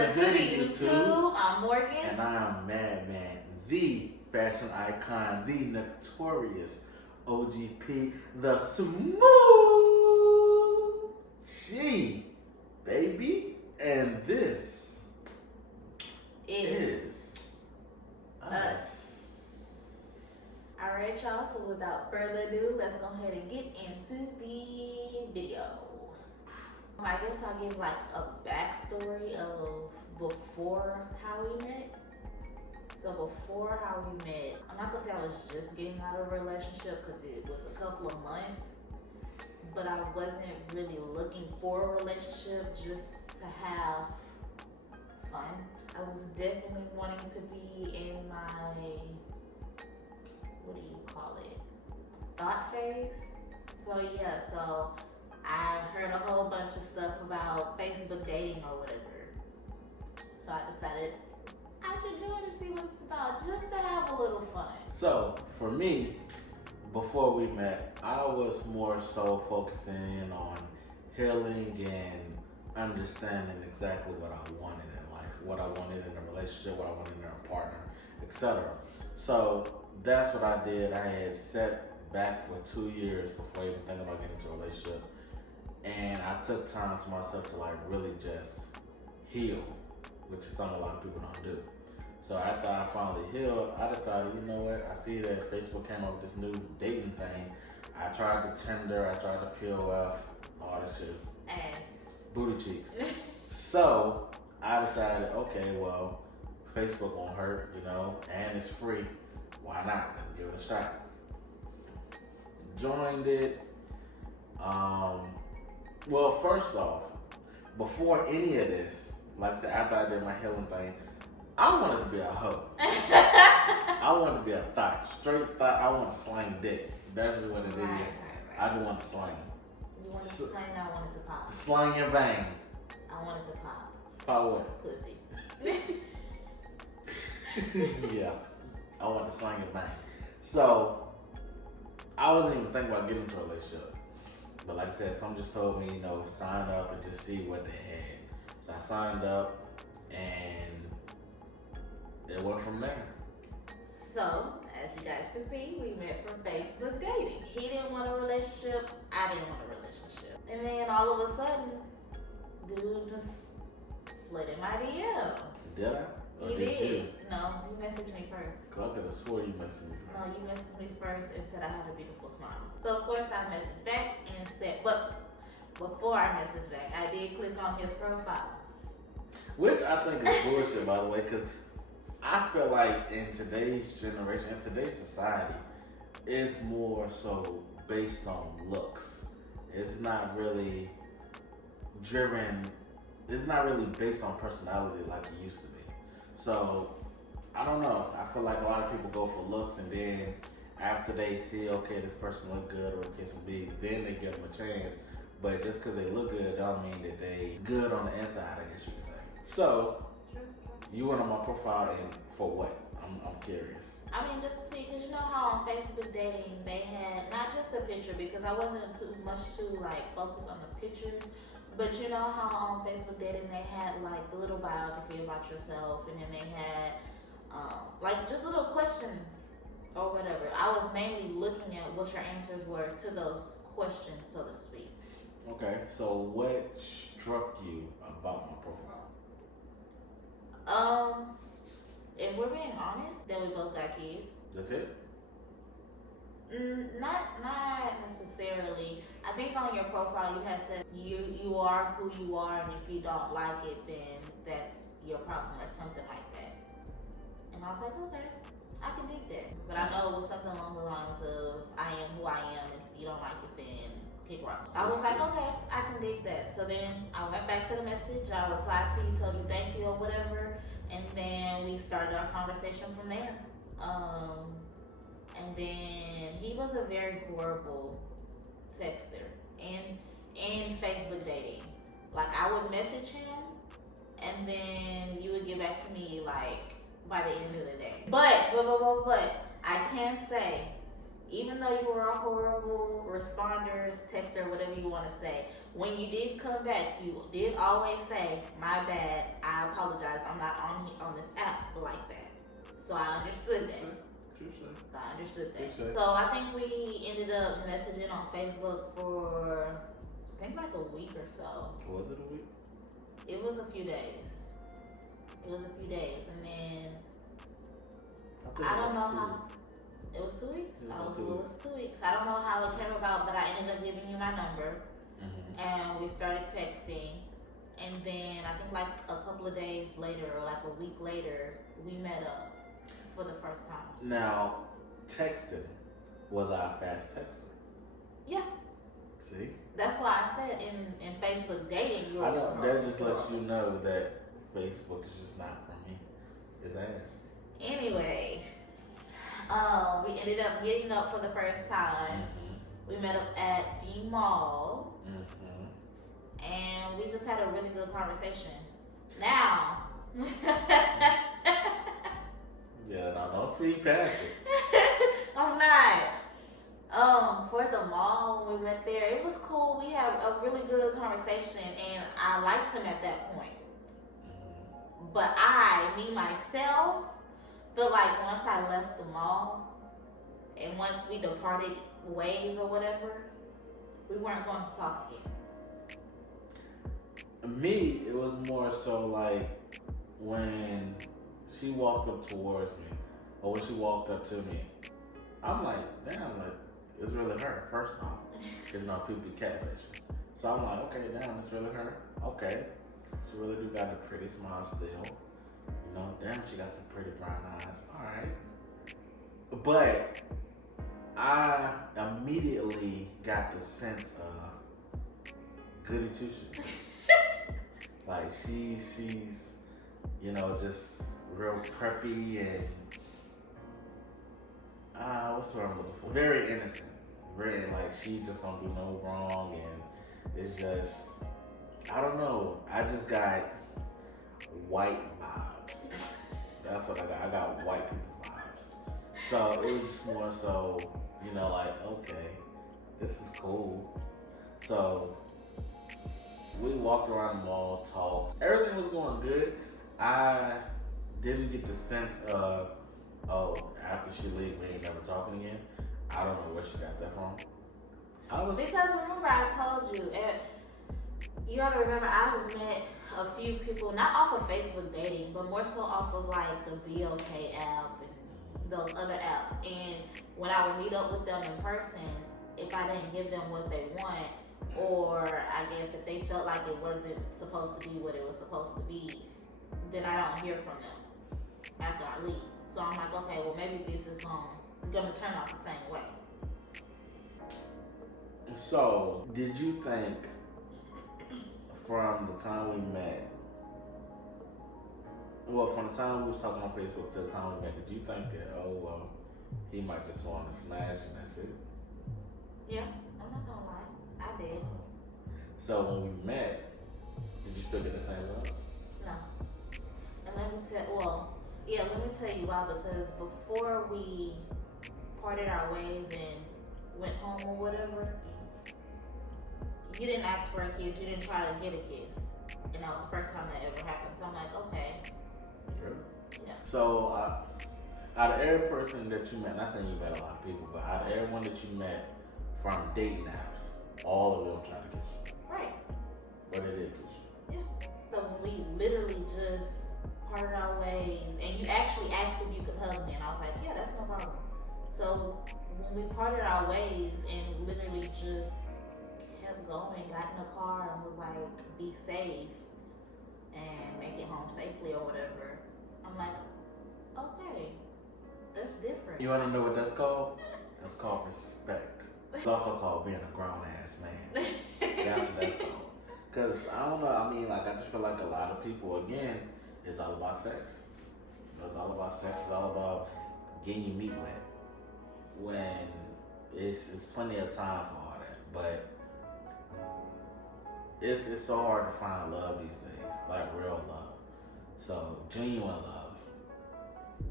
feeling good in you too. I'm Morgan. And I'm Madman, the fashion icon, the notorious OGP, the smooth G, baby. And this is us. Alright, y'all, so without further ado, let's go ahead and get into the video. I guess I'll give like a backstory of before how we met. So before how we met, I'm not gonna say I was just getting out of a relationship because it was a couple of months, but I wasn't really looking for a relationship, just to have fun. I was definitely wanting to be in my, what do you call it, thought phase. So yeah, so I heard a whole bunch of stuff about Facebook dating or whatever. So I decided I should join to see what it's about, just to have a little fun. So for me, before we met, I was more so focusing in on healing and understanding exactly what I wanted in life, what I wanted in a relationship, what I wanted in a partner, etc. So that's what I did. I had set back for 2 years before even thinking about getting into a relationship. And I took time to myself to like really just heal, which is something a lot of people don't do. So after I finally healed, I decided, you know what, I see that Facebook came up with this new dating thing. I tried the Tinder, I tried the POF, all this shit. Ass. Booty cheeks. So I decided, okay, well, Facebook won't hurt, you know, and it's free. Why not? Let's give it a shot. Joined it. Well, first off, before any of this, like I said, after I did my healing thing, I wanted to be a hoe. I wanted to be a thought, straight thought. I want to slang dick. That's just what it is. Right. I just want to slang. You wanted to slang, I wanted to pop. Slang and bang. I wanted to pop. Pop what? Pussy. Yeah, I want to slang and bang. So I wasn't even thinking about getting into a relationship. But like I said, someone just told me, you know, sign up and just see what they had. So I signed up and it went from there. So, as you guys can see, we met from Facebook dating. He didn't want a relationship, I didn't want a relationship. And then all of a sudden, dude just slid in my DM. Did I? Or He did did. you? No, he messaged me first. Cause I could have swore you messaged me. No, you messaged me first and said I had a beautiful smile. So of course I messaged back and said, but before I messaged back, I did click on his profile. Which I think is bullshit, by the way, because I feel like in today's generation, in today's society, it's more so based on looks. It's not really driven, it's not really based on personality like it used to be. So, I don't know. I feel like a lot of people go for looks and then after they see, okay, this person look good or kiss some big, then they give them a chance. But just because they look good don't mean that they good on the inside, I guess you could say. So, you went on my profile and for what? I'm curious. I mean, just to see, because you know how on Facebook dating, they had not just a picture, because I wasn't too much to like focus on the pictures, but you know how on Facebook dating, they had like the little biography about yourself, and then they had like just little questions or whatever. I was mainly looking at what your answers were to those questions, so to speak. Okay, so what struck you about my profile? If we're being honest, that we both got kids. That's it? Not necessarily. I think on your profile you had said you are who you are, and if you don't like it, then that's your problem or something like that. And I was like, okay, I can dig that. But I know it was something along the lines of I am who I am, and if you don't like it, then kick rock. I was like, okay, I can dig that. So then I went back to the message, I replied to you, told you thank you or whatever, and then we started our conversation from there. And then he was a very horrible texter and Facebook dating. Like I would message him and then you would get back to me like by the end of the day. But I can say Even though you were a horrible responders, texter, whatever you want to say, when you did come back, you did always say, "My bad. I apologize. I'm not on this app like that." So I understood that. I understood that. So I think we ended up messaging on Facebook for I think like a week or so. Was it a week? It was a few days. And then I don't know how. It was 2 weeks? It Oh, was it was 2 weeks. I don't know how it came about, but I ended up giving you my number. And we started texting. And then I think like a couple of days later, or like a week later, we met up for the first time. Now, texting, was I a fast texter? Yeah. See? That's why I said in Facebook dating, you were. I know, that just lets you know that Facebook is just not for me. It's ass. Anyway, we ended up meeting up for the first time. We met up at the mall. And we just had a really good conversation. Now. Yeah, no, don't speak past it. I'm not. For the mall, when we went there, it was cool. We had a really good conversation, and I liked him at that point. But me myself, feel like once I left the mall, and once we departed ways or whatever, we weren't going to talk again. Me, it was more so like when she walked up towards me, or when she walked up to me, I'm like, damn, like, it's really her, first off. Because, people be catfishing. So I'm like, okay, damn, it's really her. Okay. She really do got a pretty smile still. Damn, she got some pretty brown eyes. All right. But I immediately got the sense of goody two-shoes. Like she's just real preppy and what's the word I'm looking for? Very innocent. Very like she just don't do no wrong, and it's just I don't know. I just got white vibes. That's what I got. I got white people vibes. So it was more so, like, okay, this is cool. So we walked around the mall, talked. Everything was going good. I didn't get the sense of, after she leave, we ain't never talking again. I don't know where she got that from. Because remember, I told you, you gotta remember, I've met a few people, not off of Facebook dating, but more so off of like the BOK app and those other apps. And when I would meet up with them in person, if I didn't give them what they want, or I guess if they felt like it wasn't supposed to be what it was supposed to be, then I don't hear from them after I leave. So I'm like, okay, well maybe this is gonna turn out the same way. So, did you think from the time we met, from the time we was talking on Facebook to the time we met, did you think that, he might just want to smash and that's it? Yeah, I'm not gonna lie. I did. So when we met, did you still get the same love? No. And let me tell you why, because before we parted our ways and went home or whatever, you didn't ask for a kiss, you didn't try to get a kiss. And that was the first time that ever happened. So I'm like, okay. True. Yeah. So out of every person that you met, not saying you met a lot of people, but out of everyone that you met from dating apps, all of them tried to kiss you. Right. But they did kiss you. Yeah. So when we literally just parted our ways, and you actually asked if you could hug me, and I was like, yeah, that's no problem. So when we parted our ways and literally just kept going, got in the car and was like, be safe and make it home safely or whatever, I'm like, okay, that's different. You want to know what that's called? That's called respect. It's also called being a grown ass man. That's what that's called. Because I don't know, I just feel like a lot of people, again, it's all about sex. It's all about sex. It's all about getting your meat wet. When it's plenty of time for all that. But it's so hard to find love these days, like real love. So genuine love.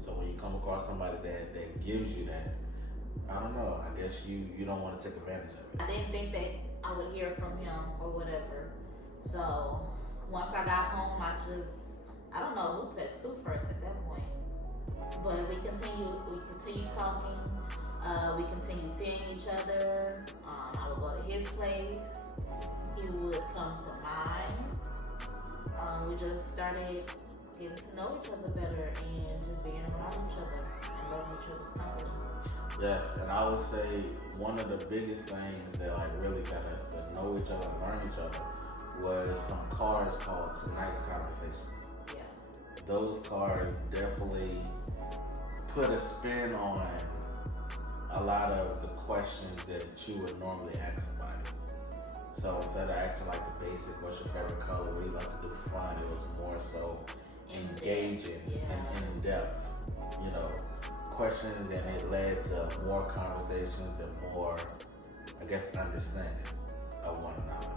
So when you come across somebody that gives you that, I don't know. I guess you don't want to take advantage of it. I didn't think that I would hear from him or whatever. So once I got home, I don't know who texted who first at that point. But we continued talking. We continued seeing each other. I would go to his place. He would come to mine. We just started getting to know each other better and just being around each other and loving each other's company. Yes, and I would say one of the biggest things that like really got us to know each other and learn each other was some cards called Tonight's Conversations. Yeah. Those cards definitely put a spin on a lot of the questions that you would normally ask somebody. So instead of asking like the basic, what's your favorite color, what do you like to do for fun, it was more so engaging and in depth, you know, questions, and it led to more conversations and more, I guess, understanding of one another.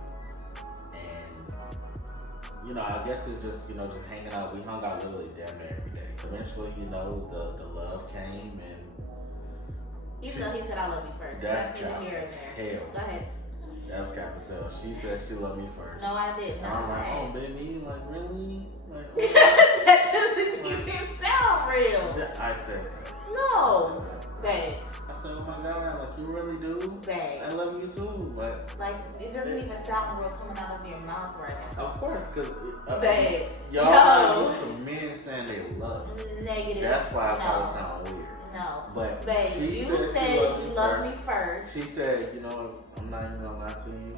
And, you know, I guess it's just, just hanging out. We hung out literally damn near every day. Eventually, the love came, and even though he said I love you first. That's neither cap here as nor there. hell. Go ahead. That's cap as hell. She said she loved me first. No, I did And not. I'm like, oh, baby, like, really? Like, That doesn't even sound real. I said that. No, babe. I said, oh my God, like, you really do? Babe. I love you too, but Like, it doesn't even sound real coming out of your mouth right now. of course, because Babe. y'all No. are used to men saying they love you. Negative. That's why I No. thought it sounded weird. No. But Babe, she you said said she loved you me love first. me first. She said, I'm not even gonna lie to you.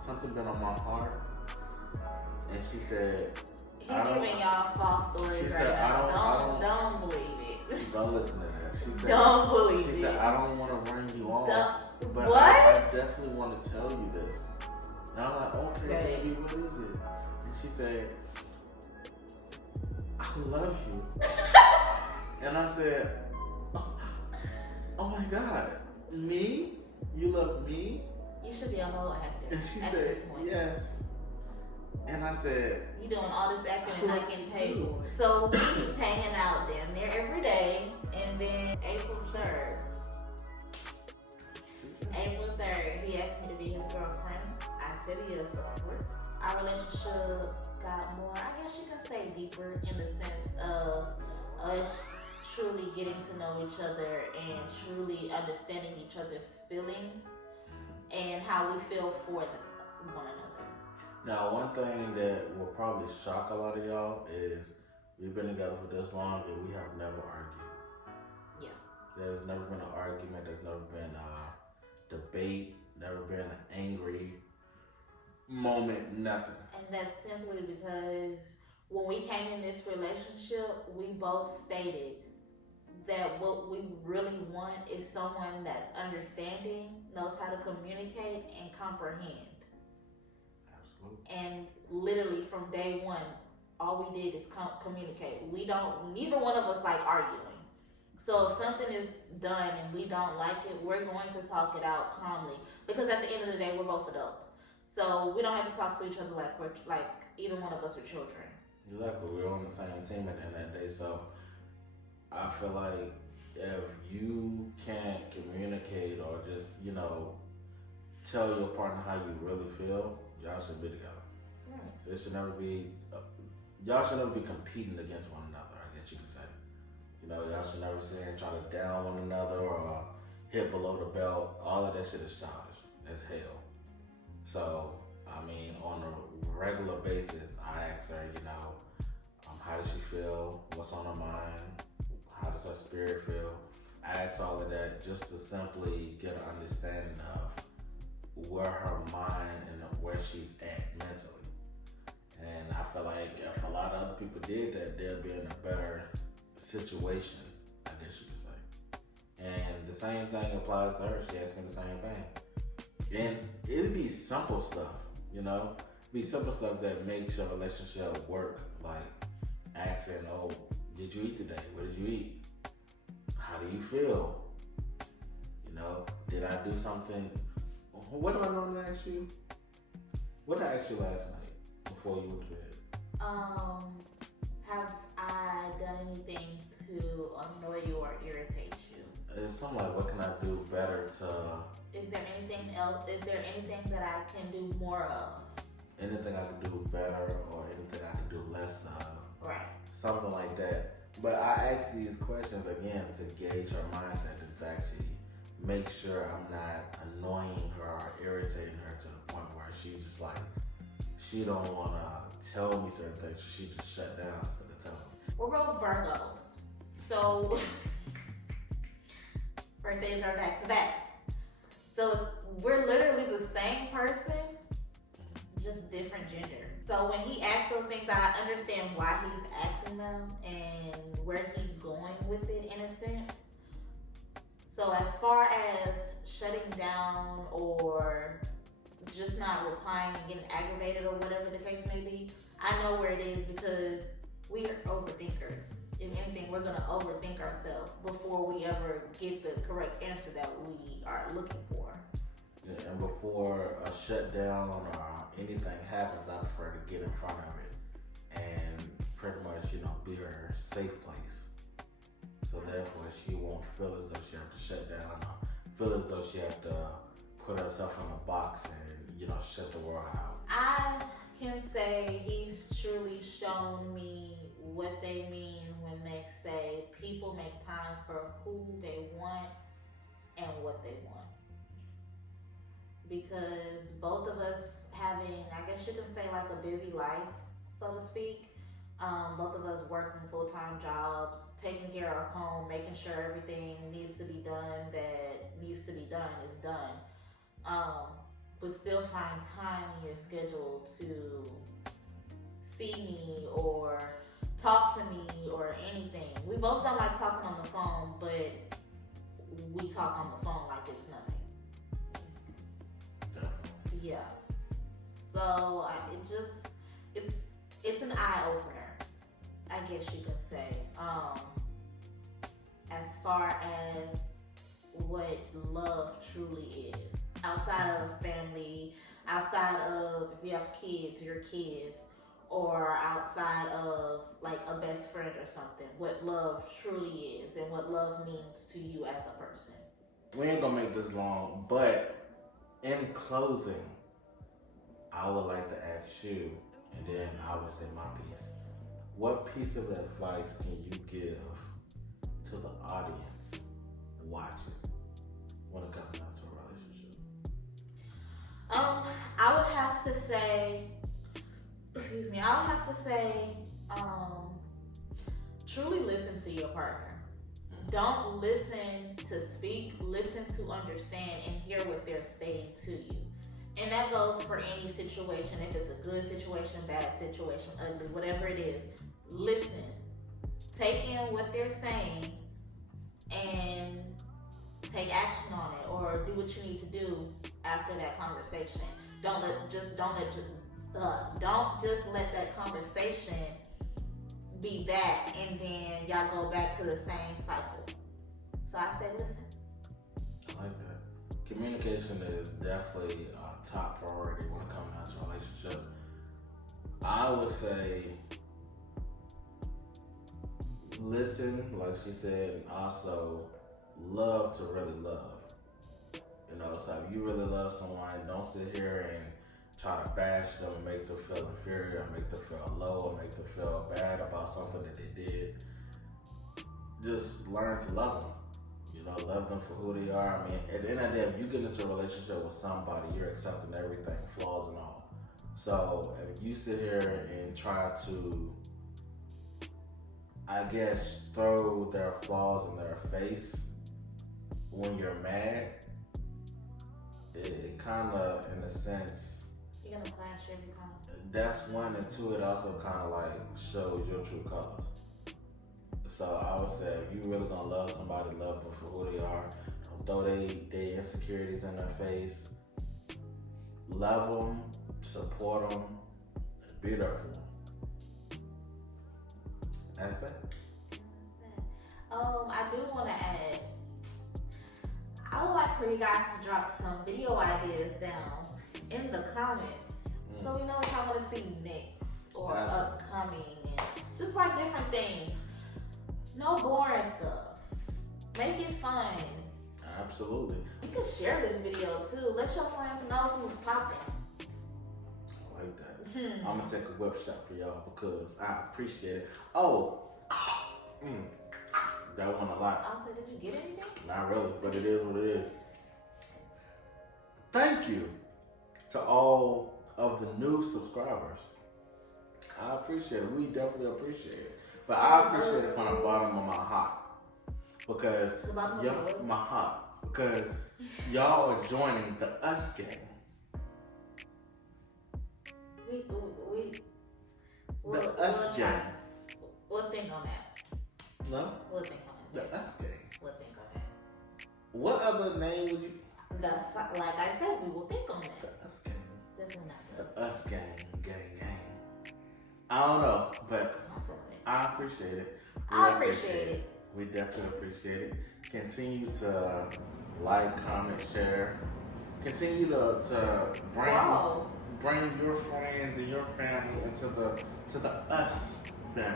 Something been on my heart. And she said, He's giving y'all false stories she right said, now. Don't believe it. don't listen to that. She said, Don't believe she it. said, I don't want to bring you on. But what? I definitely want to tell you this. And I'm like, okay, Babe. baby, what is it? And she said, I love you. And I said, oh my God, me? You love me? You should be a whole actor. And she at said, this point. yes. And I said, You doing all this acting and not getting paid too. for it. So we was hanging out damn near every day, and then April 3rd, he asked me to be his girlfriend. I said yes, of course. Our relationship got more, I guess you can say, deeper in the sense of us truly getting to know each other and truly understanding each other's feelings and how we feel for one another. now one thing that will probably shock a lot of y'all is we've been together for this long and we have never argued. Yeah. There's never been an argument, there's never been a debate, never been an angry moment, nothing. And that's simply because when we came in this relationship, we both stated that what we really want is someone that's understanding, knows how to communicate and comprehend. Absolutely. And literally from day one, all we did is communicate. Neither one of us like arguing. So if something is done and we don't like it, we're going to talk it out calmly. Because at the end of the day, we're both adults. So we don't have to talk to each other like either one of us are children. Exactly. We're on the same team at the end of that day. So I feel like if you can't communicate or just, tell your partner how you really feel, y'all should be together. Right. It should never be, y'all should never be competing against one another, I guess you could say. Y'all should never sit here and try to down one another or hit below the belt. All of that shit is childish as hell. So, on a regular basis, I ask her, how does she feel? What's on her mind? How does her spirit feel? I ask all of that just to simply get an understanding of where her mind and where she's at mentally. And I feel like if a lot of other people did that, they'll be in a better situation, I guess you could say. And the same thing applies to her. She asked me the same thing. And it'd be simple stuff, be simple stuff that makes your relationship work. Like asking, oh, did you eat today? What did you eat? How do you feel? Did I do something? What do I normally ask you? What did I ask you last night before you went to bed? Have I done anything to annoy you or irritate you? It's something like, what can I do better to? Is there anything else? Is there anything that I can do more of? Anything I can do better, or anything I can do less of? Right. Something like that. But I ask these questions again to gauge her mindset and to actually make sure I'm not annoying her or irritating her to the point where she just like, she don't want to tell me certain things, so she just shut down instead of telling me. We're both Virgos, so birthdays are back to back. So we're literally the same person, just different gender. So when he asks those things, I understand why he's asking them and where he's going with it in a sense. So as far as shutting down or just not replying and getting aggravated or whatever the case may be, I know where it is because we are overthinkers. If anything, we're gonna overthink ourselves before we ever get the correct answer that we are looking for. Yeah, and before a shutdown or anything happens, I prefer to get in front of it and pretty much, be her safe place. So therefore, she won't feel as though she have to shut down or feel as though she have to put herself in a box and, shut the world out. I can say he's truly shown me what they mean when they say people make time for who they want and what they want. Because both of us having, I guess you can say, like a busy life, so to speak. Both of us working full-time jobs, taking care of home, making sure everything needs to be done that needs to be done is done. But still find time in your schedule to see me or talk to me or anything. We both don't like talking on the phone, but we talk on the phone like it's nothing. Yeah. So it's an eye opener, I guess you could say. As far as what love truly is. Outside of family, outside of if you have kids, your kids, or outside of like a best friend or something, what love truly is and what love means to you as a person. We ain't gonna make this long, but in closing, I would like to ask you, and then I would say my piece. What piece of advice can you give to the audience watching when it comes down to a relationship? I would have to say, truly listen to your partner. Don't listen to speak, listen to understand and hear what they're saying to you. And that goes for any situation, if it's a good situation, bad situation, ugly, whatever it is. Listen, take in what they're saying and take action on it or do what you need to do after that conversation. Don't just let that conversation be that and then y'all go back to the same cycle. So I say listen. I like that. Communication is definitely a top priority when it comes down to a relationship. I would say listen, like she said, and also love to really love. So if you really love someone, don't sit here and try to bash them and make them feel inferior, or make them feel low, or make them feel bad about something that they did. Just learn to love them. Love them for who they are. I mean, at the end of the day, if you get into a relationship with somebody, you're accepting everything, flaws and all. So if you sit here and try to, I guess, throw their flaws in their face when you're mad, it kind of, in a sense, you're gonna clash every time. That's one, and two, it also kind of like shows your true colors. So I would say, if you really gonna love somebody, love them for who they are. Don't throw their insecurities in their face. Love them, support them, and be there for them. That's that. I do want to add, I would like for you guys to drop some video ideas down in the comments so we know what y'all want to see next or upcoming and just like different things. No boring stuff. Make Make it fun. Absolutely. You can share this video too. Let your friends know who's popping. I like that. I'm gonna take a whip shot for y'all because I appreciate it. Oh, that went a lot. Also, did you get anything? Not really, but it is what it is. Thank you to all of the new subscribers. I appreciate it. We definitely appreciate it. But I appreciate it from the bottom of my heart. Because my heart. Because y'all are joining the Us gang. The Us gang. We'll think on that. No? We'll think on that. The Us gang. We'll think on that. What other name would you? Like I said, we will think on that. The Us gang. Definitely not The Us gang. Gang. I don't know, but I appreciate it. I appreciate it. We definitely appreciate it. Continue to like, comment, share. Continue to bring your friends and your family into the Us family.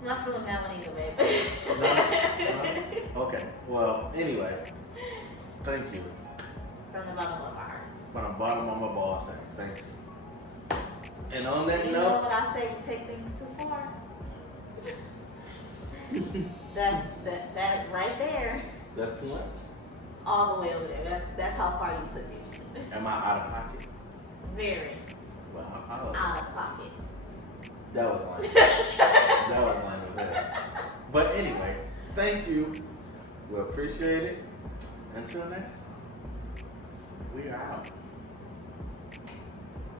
I'm not feeling that one either, baby. No? Okay. Well, anyway, thank you. From the bottom of our hearts. From the bottom of my ball sack, thank you. And on that You note, know what I say? You take things too far. that right there. that's too much. All the way over there. That's how far you took it. Am I out of pocket? Very Well, out of pocket. that was lame. That was lame as hell. But anyway, thank you. We appreciate it. Until next time, we are out.